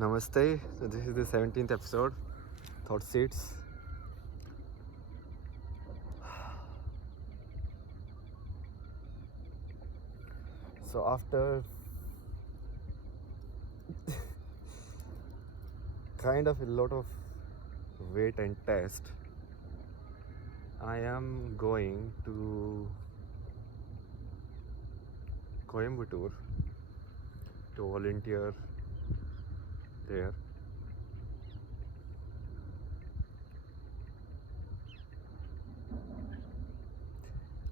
Namaste. So this is the 17th episode, Thought Seeds. So after kind of a lot of wait and test, I am going to Coimbatore to volunteer there.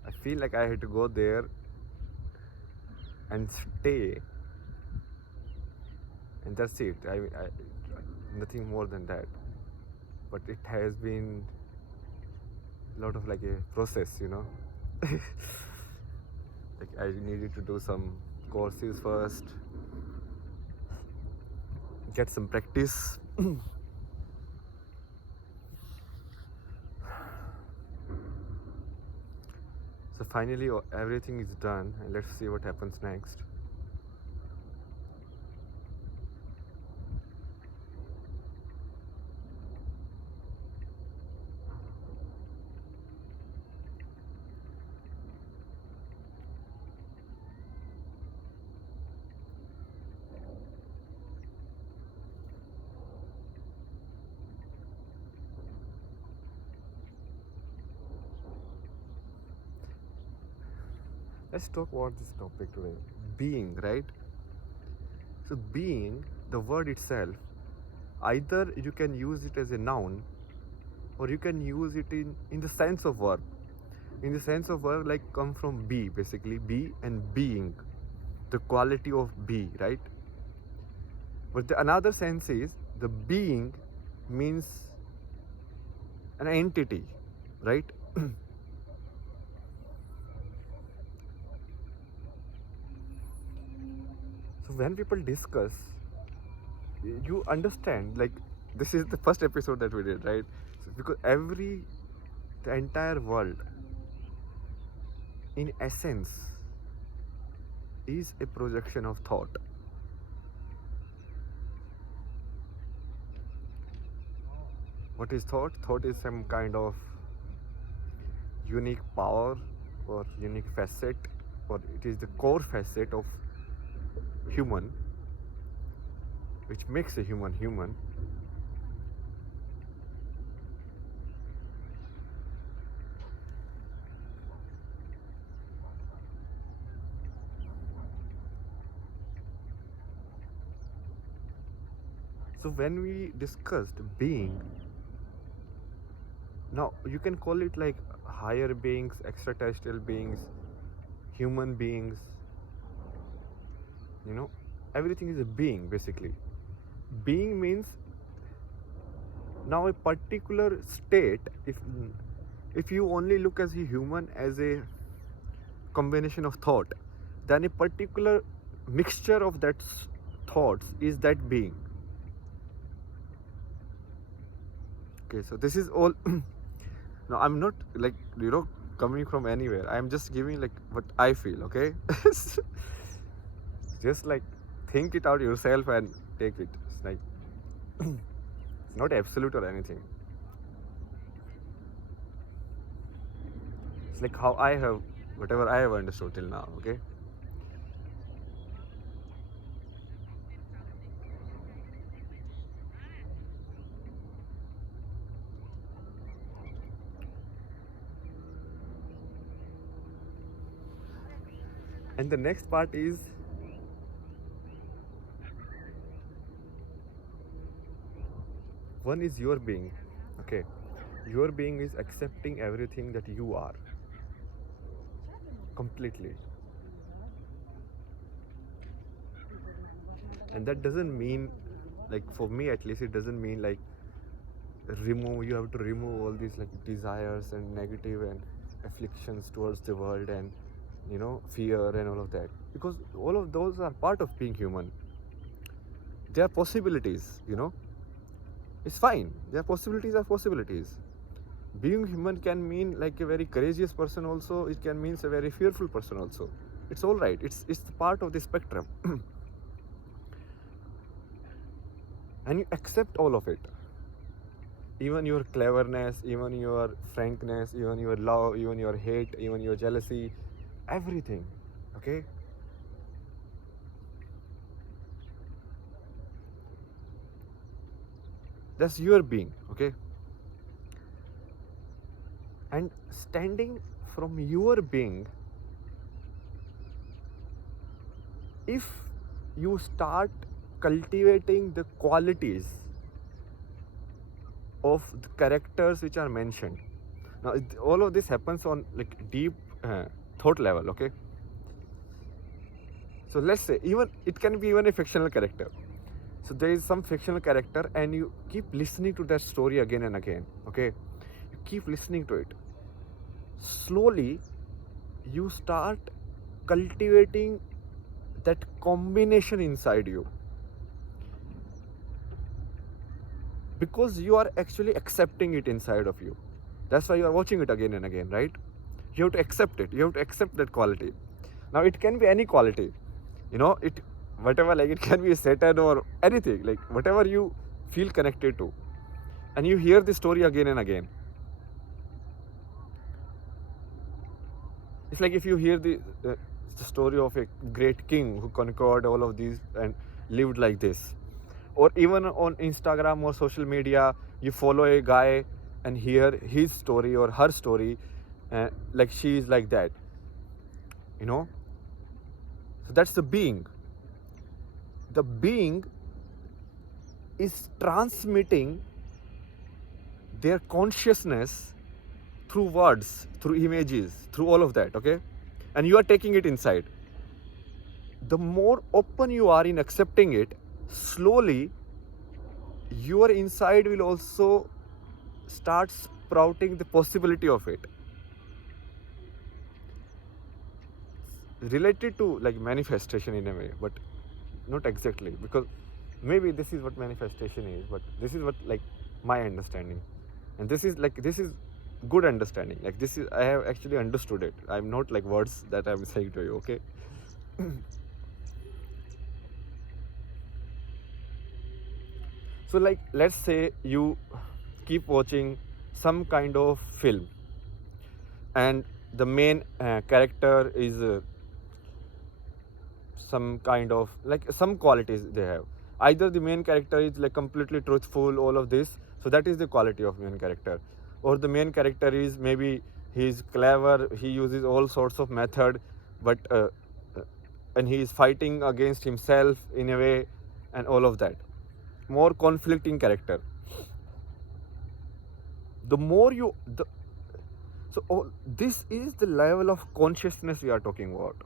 I feel like I had to go there and stay, and that's it. Nothing more than that. But it has been a lot of like a process. Like I needed to do some courses first, get some practice. So finally everything is done, and let's see what happens next. Let's talk about this topic today. Being, right? So being, the word itself, either you can use it as a noun or you can use it in the sense of verb. In the sense of verb, like come from be, basically be and being, the quality of be, right? But the another sense is the being means an entity, right? So when people discuss, you understand, like this is the first episode that we did, right? So because the entire world in essence is a projection of thought. What is thought? Thought is some kind of unique power or unique facet, or it is the core facet of human, which makes a human human. So when we discussed being, now you can call it like higher beings, extraterrestrial beings, human beings, everything is a being basically. Being means now a particular state. If you only look as a human as a combination of thought, then a particular mixture of that thoughts is that being. Okay, so this is all. No, I'm not like coming from anywhere. I'm just giving like what I feel. Okay. Just like think it out yourself and take it. It's like it's not absolute or anything. It's like how I have, whatever I have understood till now. Okay. And the next part is one is your being. Okay. Your being is accepting everything that you are completely. And that doesn't mean, like for me at least, it doesn't mean like you have to remove all these like desires and negative and afflictions towards the world and fear and all of that, because all of those are part of being human. They are possibilities. It's fine. Their possibilities are possibilities. Being human can mean like a very courageous person also. It can mean a very fearful person also. It's all right. It's part of the spectrum. and you accept all of it, even your cleverness, even your frankness, even your love, even your hate, even your jealousy, everything. Okay, that's your being. Okay, and standing from your being, if you start cultivating the qualities of the characters which are mentioned. Now all of this happens on like deep thought level. Okay, so let's say even it can be even a fictional character. So there is some fictional character and you keep listening to that story again and again. Okay, you keep listening to it. Slowly you start cultivating that combination inside you, because you are actually accepting it inside of you. That's why you are watching it again and again, right? You have to accept it. You have to accept that quality. Now it can be any quality, it whatever, like it can be Satan or anything, like whatever you feel connected to, and you hear the story again and again. It's like if you hear the story of a great king who conquered all of these and lived like this, or even on Instagram or social media, you follow a guy and hear his story or her story, like she is like that, you know. So that's the being. The being is transmitting their consciousness through words, through images, through all of that. Okay, and you are taking it inside. The more open you are in accepting it, slowly your inside will also start sprouting the possibility of it, related to like manifestation in a way, but not exactly, because maybe this is what manifestation is, but this is what like my understanding, and this is good understanding. Like this is, I have actually understood it. I'm not like words that I'm saying to you. Okay. So like let's say you keep watching some kind of film, and the main character is some kind of like some qualities they have. Either the main character is like completely truthful, all of this, so that is the quality of main character. Or the main character is maybe he's clever, he uses all sorts of method, but and he is fighting against himself in a way, and all of that, more conflicting character. The more you the So all this is the level of consciousness we are talking about.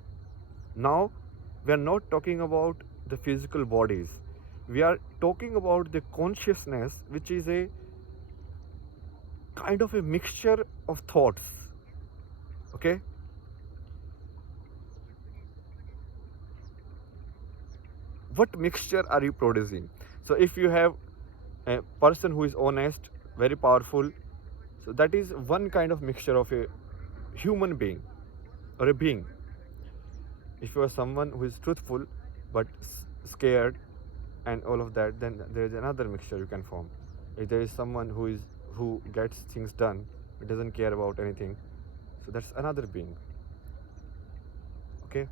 Now, we are not talking about the physical bodies. We are talking about the consciousness, which is a kind of a mixture of thoughts. Okay? What mixture are you producing? So if you have a person who is honest, very powerful, so that is one kind of mixture of a human being or a being. If you are someone who is truthful but scared and all of that, then there is another mixture you can form. If there is someone who gets things done, doesn't care about anything, so that's another being. Okay.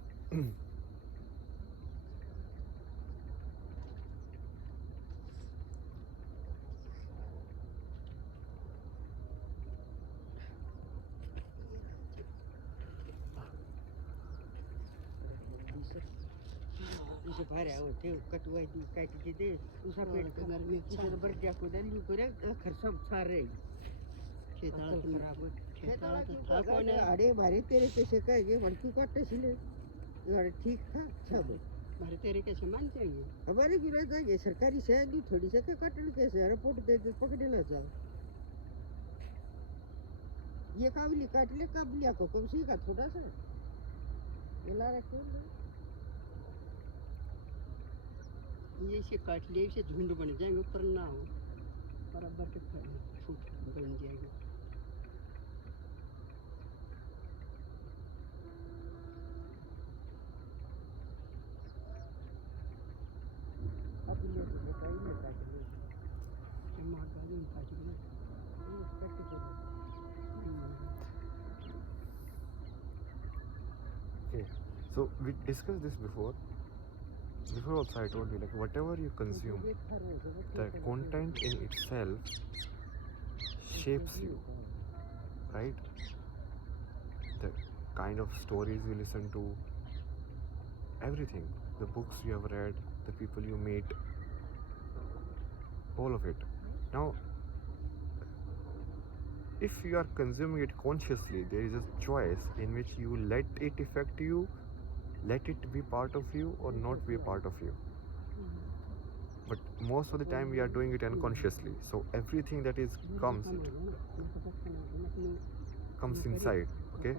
Isso para o teu catuai tu kai te te usa pe isso ber dia ko dan you kore kharsa sare खेताला था कौन है अरे भारी तेरे कैसे कहेंगे वरकू काटते सिले अरे ठीक था सब भारी तेरे कैसे मान चाहिए हमारे की रहता है सरकारी से दू थोड़ी से का काटल कैसे रिपोर्ट दे दे पकड़े ना जाओ ये काबिल काट ले काबिलिया को कम से का थोड़ा सा ये ला रखे ये से काट ले से झुंड बन जाएंगे ऊपर ना हो बराबर के फूट बन जाएगा काबिलिया को बताइए काट ले So we discussed this before. Before also I told you, like whatever you consume, the content in itself shapes you, right? The kind of stories you listen to, everything, the books you have read, the people you meet, all of it. Now, if you are consuming it consciously, there is a choice in which you let it affect you, let it be part of you, or not be a part of you. But most of the time we are doing it unconsciously, so everything that is comes inside, okay?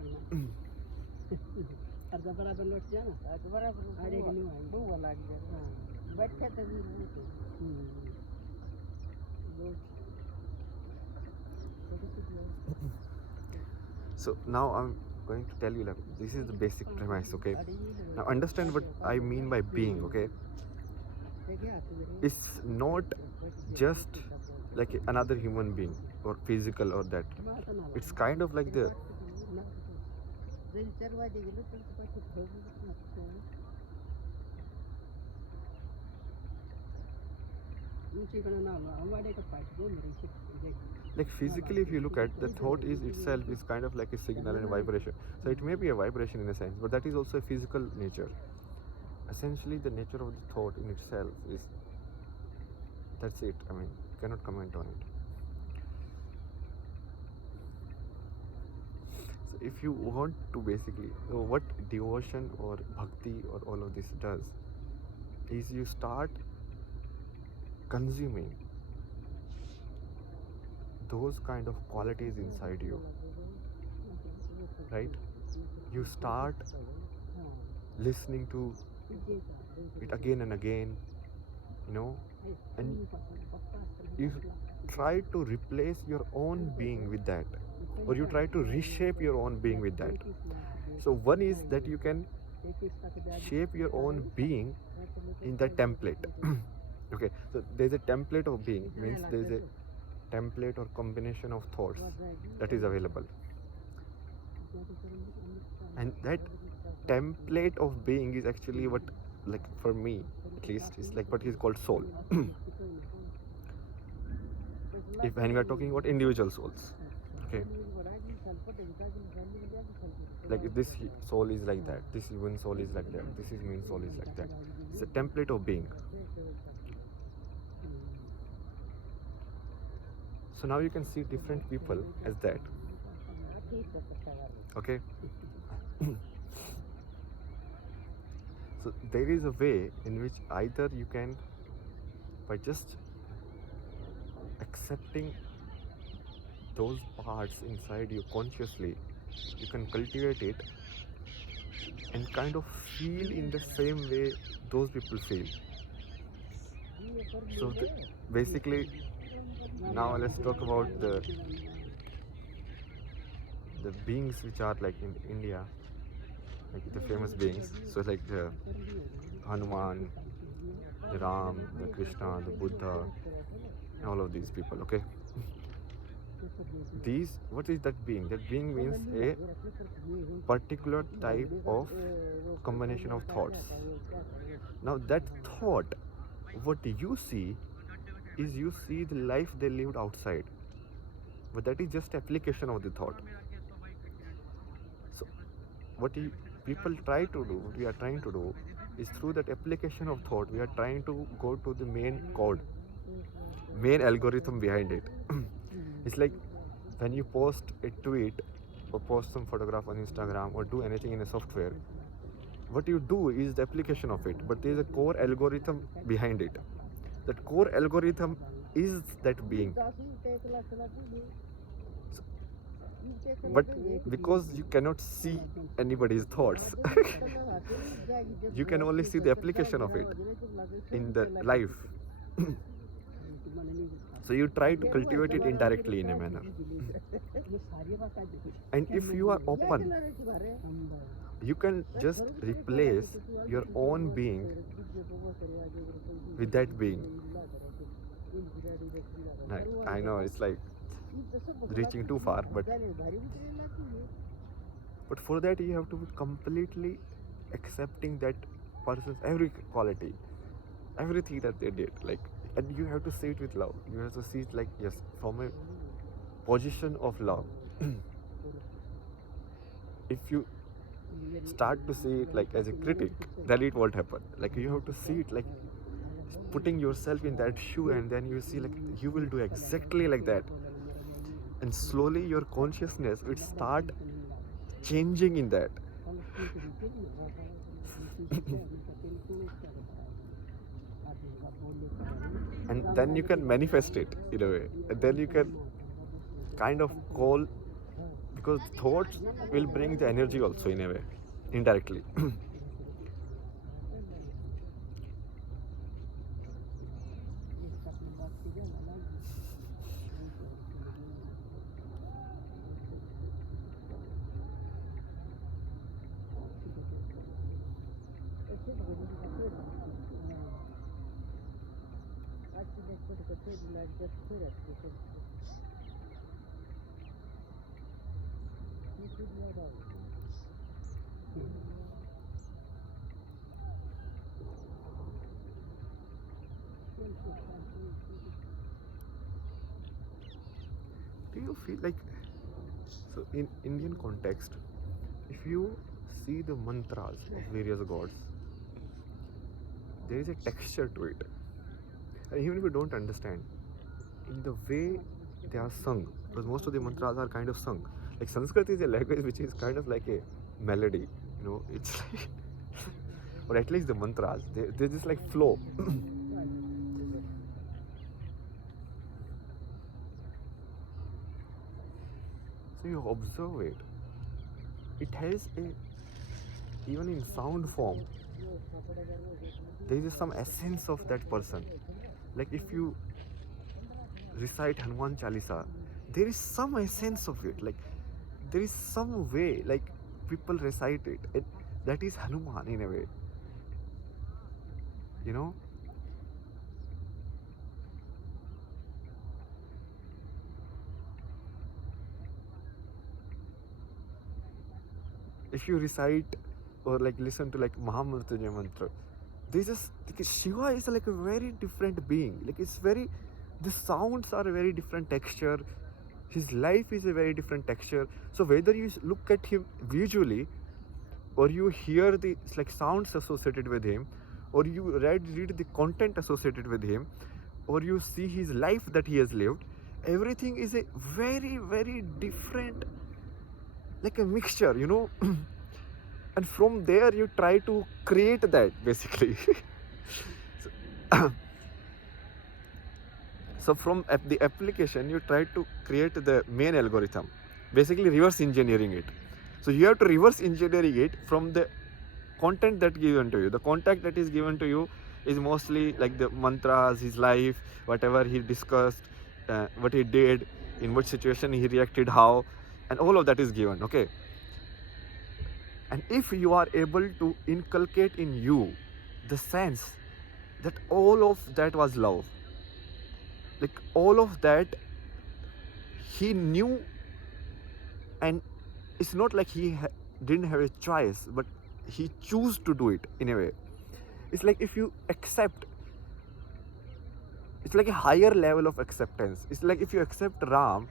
So now I'm going to tell you, like, this is the basic premise, okay? Now understand what I mean by being, okay? It's not just like another human being or physical or that. It's kind of like the like physically, if you look at the thought is itself is kind of like a signal and vibration. So it may be a vibration in a sense, but that is also a physical nature. Essentially the nature of the thought in itself is, that's it. I mean, you cannot comment on it. So if you want to basically, so what devotion or bhakti or all of this does is you start consuming those kind of qualities inside you, right? You start listening to it again and again, you know, and you try to replace your own being with that, or you try to reshape your own being with that. So one is that you can shape your own being in that template. Okay, so there's a template of being, means there's a template or combination of thoughts that is available, and that template of being is actually what, like for me at least, is like what is called soul. If when we are talking about individual souls, okay, like if this soul is like that, this human soul is like that, this is human soul is like that, it's a template of being. So now you can see different people as that, okay? So there is a way in which either you can, by just accepting those parts inside you consciously, you can cultivate it and kind of feel in the same way those people feel. So basically, now let's talk about the beings which are like in India, like the famous beings. So like the Hanuman, the Ram, the Krishna, the Buddha, and all of these people, okay? These, what is that being? That being means a particular type of combination of thoughts. Now that thought, what you see is, you see the life they lived outside, but that is just application of the thought. So what people try to do, what we are trying to do, is through that application of thought, we are trying to go to the main code, main algorithm behind it. It's like when you post a tweet or post some photograph on Instagram or do anything in a software, what you do is the application of it, but there is a core algorithm behind it. That core algorithm is that being. But because you cannot see anybody's thoughts, you can only see the application of it in the life. So you try to cultivate it indirectly in a manner. And if you are open, you can just replace your own being with that being. I know it's like reaching too far, but for that you have to be completely accepting that person's every quality, everything that they did, like, and you have to see it with love. You have to see it like, yes, from a position of love. If you start to see it like as a critic, then it won't happen. Like, you have to see it like putting yourself in that shoe, and then you see like you will do exactly like that, and slowly your consciousness will start changing in that. And then you can manifest it in a way, and then you can kind of call, because thoughts will bring the energy also in a way, indirectly. Do you feel like, so in Indian context, if you see the mantras of various gods, there is a texture to it, and even if you don't understand, in the way they are sung, because most of the mantras are kind of sung. Like, Sanskrit is a language which is kind of like a melody, it's like, or at least the mantras, they just like flow. So you observe it. It has a, even in sound form, there is some essence of that person. Like, if you recite Hanuman Chalisa, there is some essence of it. Like, there is some way, like, people recite it. That is Hanuman in a way. You know? If you recite or like listen to like Mahamrityunjaya mantra, they just, like, Shiva is like a very different being. Like, it's very, the sounds are a very different texture. His life is a very different texture. So whether you look at him visually, or you hear the like sounds associated with him, or you read the content associated with him, or you see his life that he has lived, everything is a very, very different, like a mixture, and from there you try to create that, basically. so, so from the application, you try to create the main algorithm, basically reverse engineering it. So you have to reverse engineering it from the content that given to you. The content that is given to you is mostly like the mantras, his life, whatever he discussed, what he did, in what situation he reacted, how, and all of that is given, okay? And if you are able to inculcate in you the sense that all of that was love, like all of that he knew, and it's not like he didn't have a choice, but he chose to do it in a way. It's like, if you accept, it's like a higher level of acceptance. It's like if you accept Ram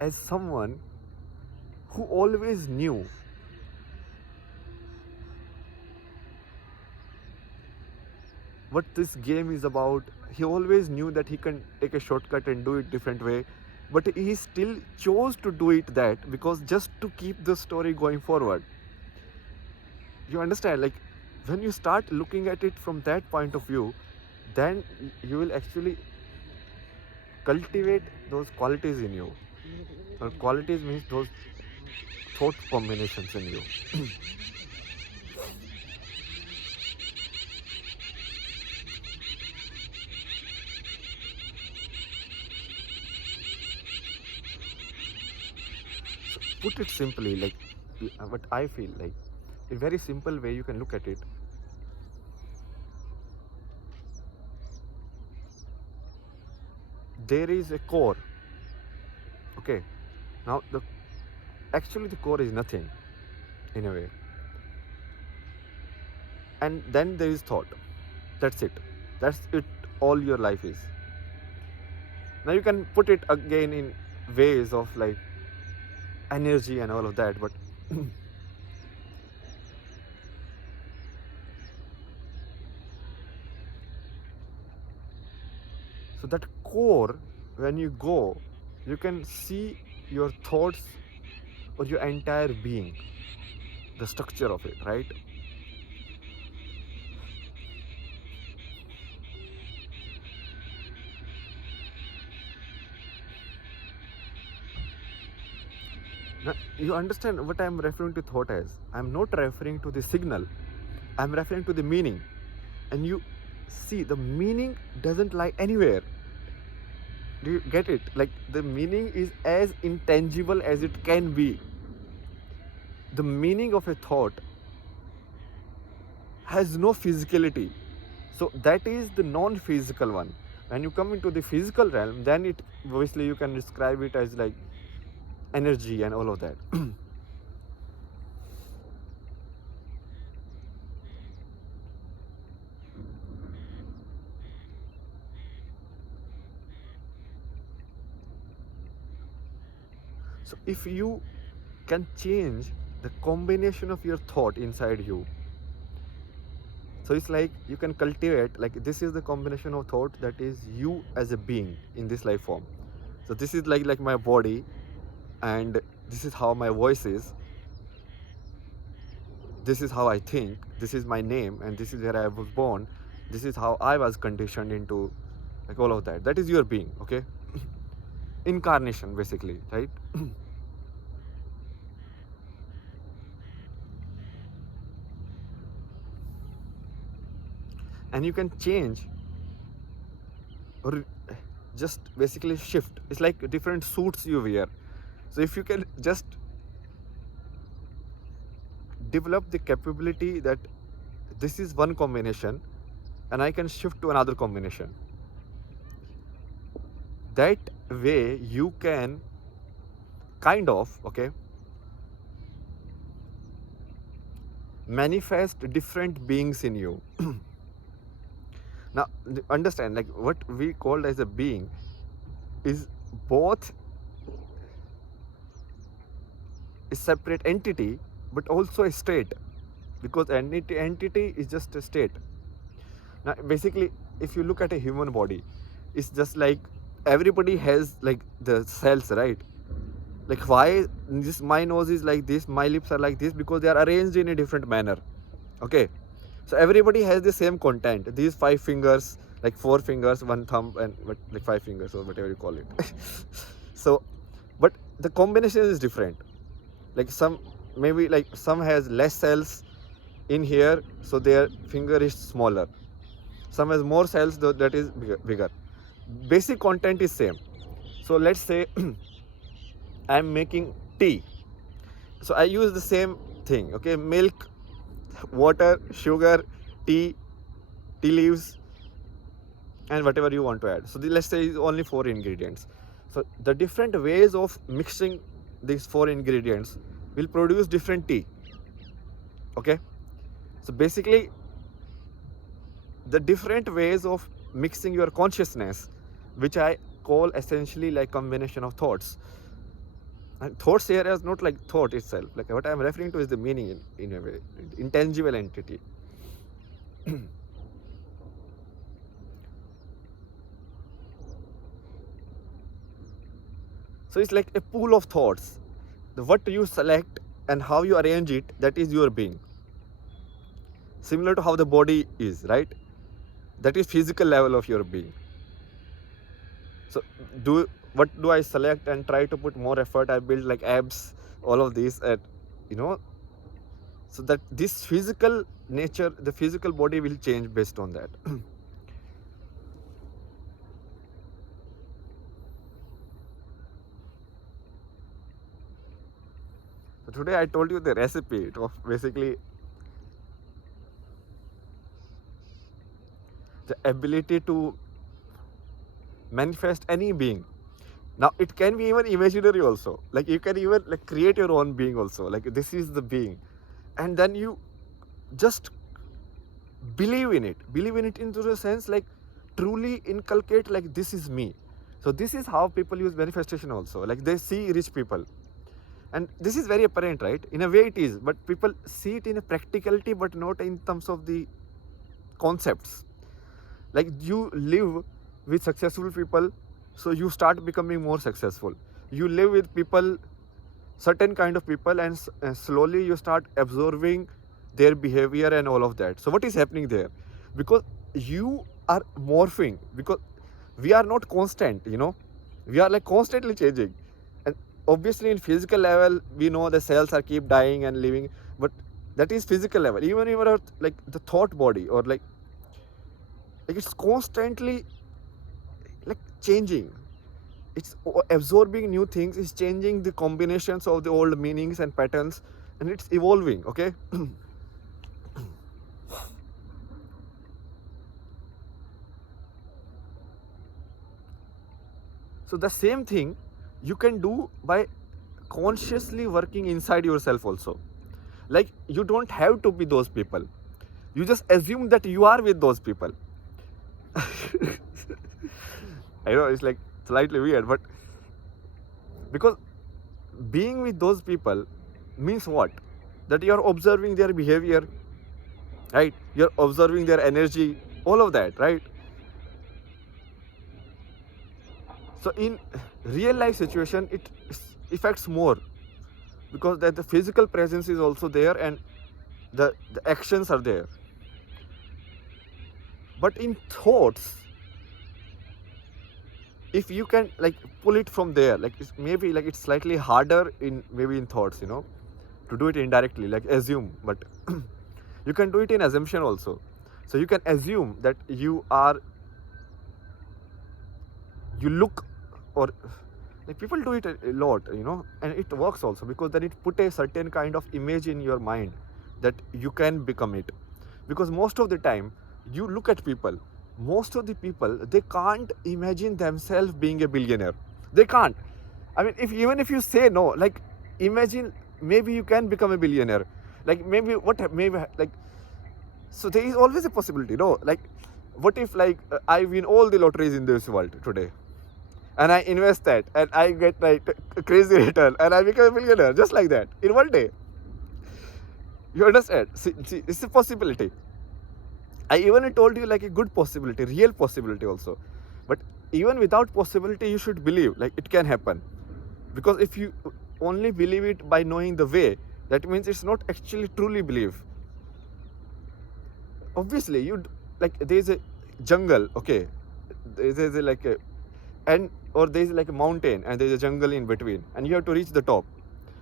as someone who always knew what this game is about. He always knew that he can take a shortcut and do it different way, but he still chose to do it that, because just to keep the story going forward. You understand? Like, when you start looking at it from that point of view, then you will actually cultivate those qualities in you. Or qualities means those thought combinations in you. Put it simply, like what I feel like, a very simple way you can look at it. There is a core. Okay. Now actually the core is nothing in a way. and then there is thought. That's it. That's it. All your life is. Now you can put it again in ways of like energy and all of that, but so that core, when you go, you can see your thoughts or your entire being, the structure of it, right? Now, you understand what I'm referring to thought as? I'm not referring to the signal, I'm referring to the meaning. And you see, the meaning doesn't lie anywhere. Do you get it? Like, the meaning is as intangible as it can be. The meaning of a thought has no physicality. So that is the non-physical one. When you come into the physical realm, then it obviously you can describe it as like energy and all of that. So if you can change the combination of your thought inside you, so it's like you can cultivate, like this is the combination of thought that is you as a being in this life form. So this is like my body, and this is how my voice is, this is how I think, this is my name, and this is where I was born, this is how I was conditioned into, like all of that. That is your being, okay? Incarnation, basically, right? And you can change or just basically shift. It's like different suits you wear. So if you can just develop the capability that this is one combination and I can shift to another combination, that way you can kind of, okay, manifest different beings in you. Now understand, like what we called as a being is both a separate entity but also a state, because entity is just a state. Now basically, if you look at a human body, it's just like everybody has like the cells, right? Like why this, my nose is like this, my lips are like this, because they are arranged in a different manner, okay? So everybody has the same content. These 5 fingers, like 4 fingers, 1 thumb, and like 5 fingers or whatever you call it. So, but the combination is different. Like some, maybe like some has less cells in here, so their finger is smaller. Some has more cells, though that is bigger. Basic content is same. So let's say I'm making tea. So I use the same thing, okay? Milk, water, sugar, tea leaves, and whatever you want to add. So let's say it's only 4 ingredients. So the different ways of mixing these 4 ingredients will produce different tea, okay? So basically, the different ways of mixing your consciousness, which I call essentially like combination of thoughts. And thoughts here is not like thought itself. Like what I am referring to is the meaning in a way, intangible entity. So it's like a pool of thoughts. What you select and how you arrange it, that is your being. Similar to how the body is, right? That is physical level of your being. So what do I select and try to put more effort? I build like abs, all of these, and you know, so that this physical nature, the physical body will change based on that. So today I told you the recipe of basically the ability to manifest any being. Now it can be even imaginary also. Like you can even like create your own being also. Like this is the being, and then you just believe in it into the sense like truly inculcate like this is me. So this is how people use manifestation also, like they see rich people, and this is very apparent, right? In a way it is, but people see it in a practicality but not in terms of the concepts. Like you live with successful people, so you start becoming more successful. You live with people, certain kind of people, and slowly you start absorbing their behavior and all of that. So what is happening there? Because you are morphing, because we are not constant, we are like constantly changing. And obviously in physical level we know the cells are keep dying and living, but that is physical level. Even like the thought body, or like it's constantly like changing. It's absorbing new things, it's changing the combinations of the old meanings and patterns, and it's evolving, okay? So the same thing you can do by consciously working inside yourself also. Like you don't have to be those people, you just assume that you are with those people. I know it's like slightly weird, but because being with those people means what? That you are observing their behavior, right? You're observing their energy, all of that, right? So in real life situation it affects more, because that the physical presence is also there and the actions are there. But in thoughts, if you can like pull it from there, like it's maybe like it's slightly harder in maybe in thoughts, to do it indirectly, like assume, but you can do it in assumption also. So you can assume that you look, or like people do it a lot, and it works also, because then it put a certain kind of image in your mind that you can become it. Because most of the time you look at people, most of the people, they can't imagine themselves being a billionaire. They can't. I mean, even if you say no, like imagine maybe you can become a billionaire, like maybe like, so there is always a possibility, like what if like I win all the lotteries in this world today, and I invest that and I get like a crazy return and I become a millionaire just like that in one day. You understand? See, it's a possibility. I even told you like a good possibility, real possibility also. But even without possibility, you should believe like it can happen. Because if you only believe it by knowing the way, that means it's not actually truly belief. Obviously, like there's a jungle, okay? There's like a or there's like a mountain and there's a jungle in between, and you have to reach the top.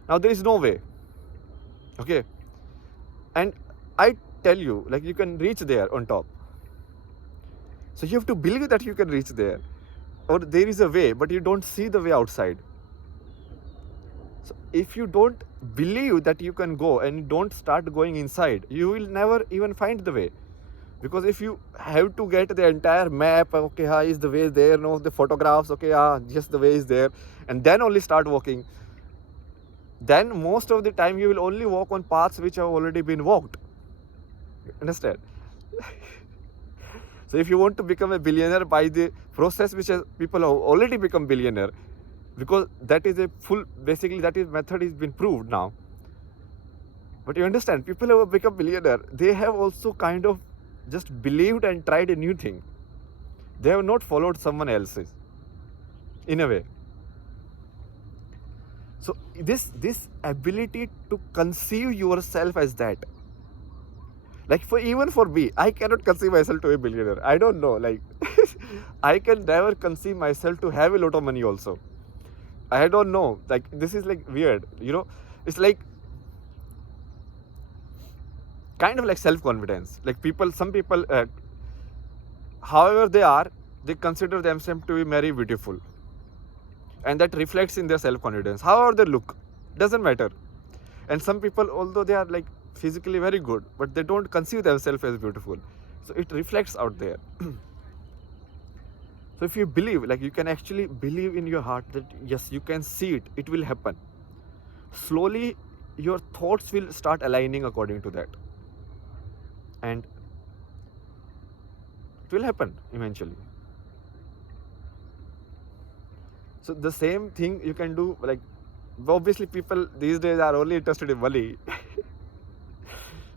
Now there is no way, okay? And I tell you, like you can reach there on top. So you have to believe that you can reach there, or there is a way, but you don't see the way outside. So if you don't believe that you can go and don't start going inside, you will never even find the way. Because if you have to get the entire map, okay, is the way there, no, the photographs, okay, yes, the way is there, and then only start walking, then most of the time you will only walk on paths which have already been walked. Understand? So if you want to become a billionaire by the process which people have already become billionaire, because that is a full, basically that is method is been proved now. But you understand, people who have become billionaire, they have also kind of just believed and tried a new thing. They have not followed someone else's, in a way. So this ability to conceive yourself as that, like even for me, I cannot conceive myself to a billionaire. I don't know, like I can never conceive myself to have a lot of money also. I don't know, like this is like weird, it's like kind of like self-confidence. Like some people, however they are, they consider themselves to be very beautiful, and that reflects in their self-confidence. However they look, doesn't matter. And some people, although they are like physically very good, but they don't conceive themselves as beautiful, so it reflects out there. So if you believe, like you can actually believe in your heart that yes, you can see it, it will happen. Slowly your thoughts will start aligning according to that, and will happen eventually. So the same thing you can do, like, obviously people these days are only interested in money.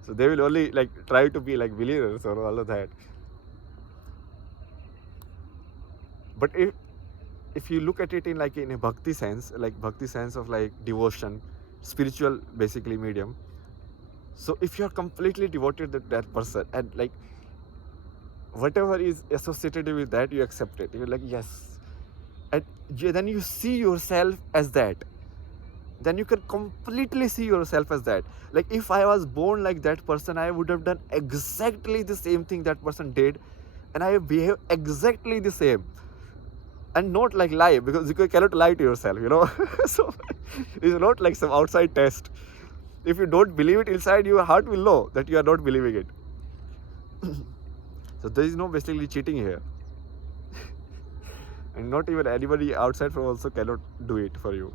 So they will only like try to be like billionaires or all of that. But if you look at it in like in a bhakti sense of like devotion, spiritual basically medium. So if you're completely devoted to that person and like whatever is associated with that, you accept it. You're like, yes. And then you see yourself as that. Then you can completely see yourself as that. Like if I was born like that person, I would have done exactly the same thing that person did, and I behave exactly the same. And not like lie, because you cannot lie to yourself, you know. So it's not like some outside test. If you don't believe it inside, your heart will know that you are not believing it. So there is no basically cheating here. And not even anybody outside from also cannot do it for you.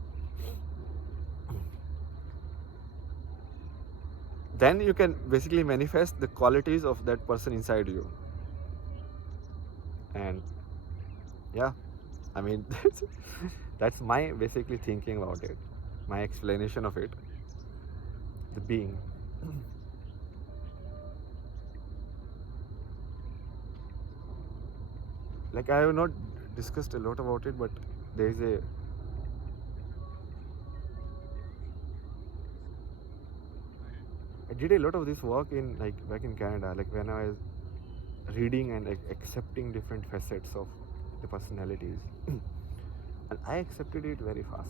Then you can basically manifest the qualities of that person inside you. And yeah, I mean, that's my basically thinking about it, my explanation of it, the being. Like I have not discussed a lot about it, but there is I did a lot of this work in like back in Canada, like when I was reading and like accepting different facets of the personalities. And I accepted it very fast.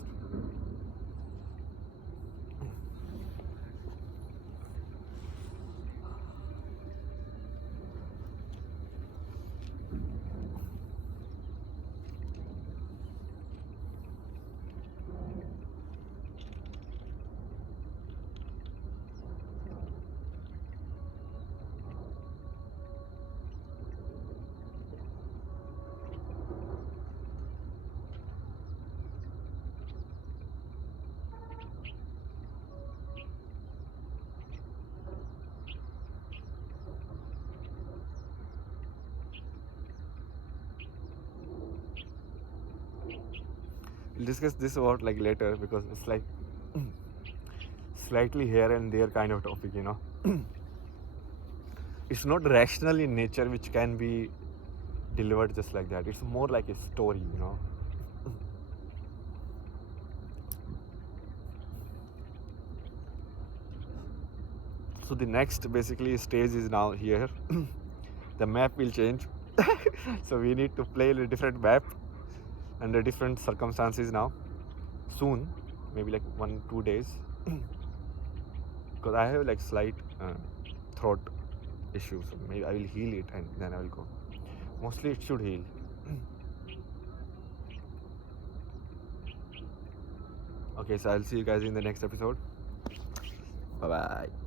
We'll discuss this about like later, because it's like slightly here and there kind of topic, you know. It's not rational in nature, which can be delivered just like that. It's more like a story, you know. So the next basically stage is now here. The map will change. So we need to play a different map under different circumstances now. Soon, maybe like 1-2 days. Because I have like slight throat issue, so maybe I will heal it and then I will go. Mostly it should heal. Okay, so I'll see you guys in the next episode. Bye bye.